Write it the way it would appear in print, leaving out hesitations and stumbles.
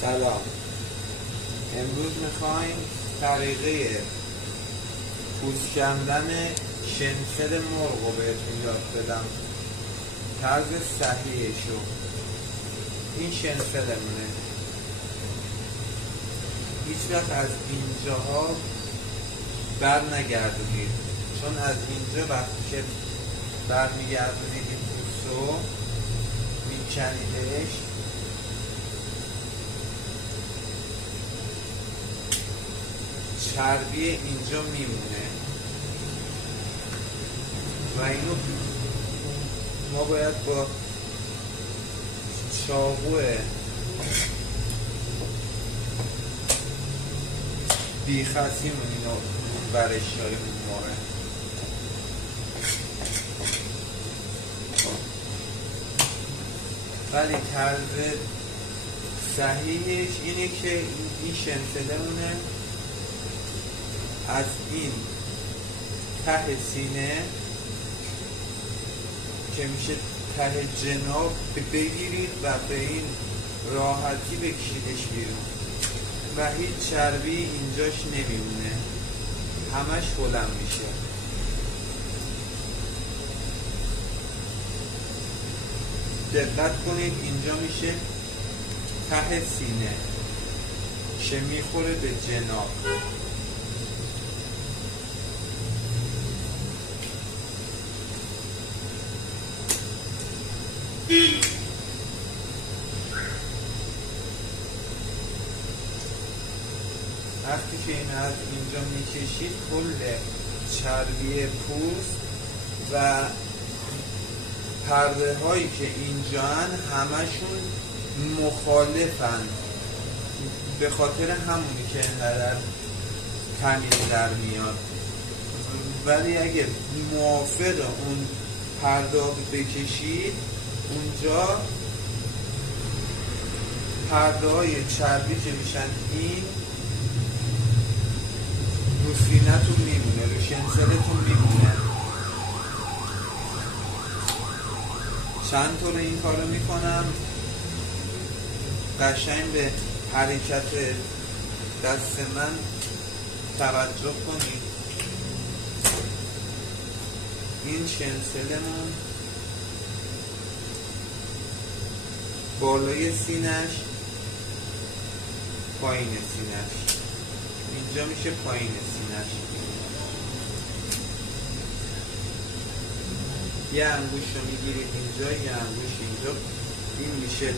سلام. امروز میخوایم طریقه پوست کندن شنسل مرغ رو بهتون یاد بدم، طرز صحیحشو. این شنسلمونه. هیچ وقت از اینجاها بر نگردونید، چون از اینجا وقتی که بر میگردونید این پوست رو میکنیدش، چربی اینجا میمونه و اینو ما باید با چاقو بیخسیمون اینو برش داریم اون موقع. ولی طرز صحیحش اینه که این شنسلمونه از این ته سینه که میشه ته جناب بگیرید و به این راحتی بکشیدش بیرون و هیچ چربی اینجاش نمیمونه، همش بلند میشه. دقت کنید اینجا میشه ته سینه که میخوره به جناب. وقتی که این از اینجا میکشید کل چربی پوست و پرده هایی که اینجا هن همشون مخالفن، به خاطر همونی که اینقدر تمیز در میاد. ولی اگه موافق اون پرده ها بکشید، اونجا پرده های چربی که میشن این رو سینه‌تون میمونه، رو شنسلتون میمونه. چند طور این کارو میکنم، قشنگ به حرکت دست من توجه کنید. این شنسلمون بالای سینش، پایین سینش، اینجا میشه پایین سینش. یه انگوش رو میگیرید اینجا، یه انگوش اینجا، این میشه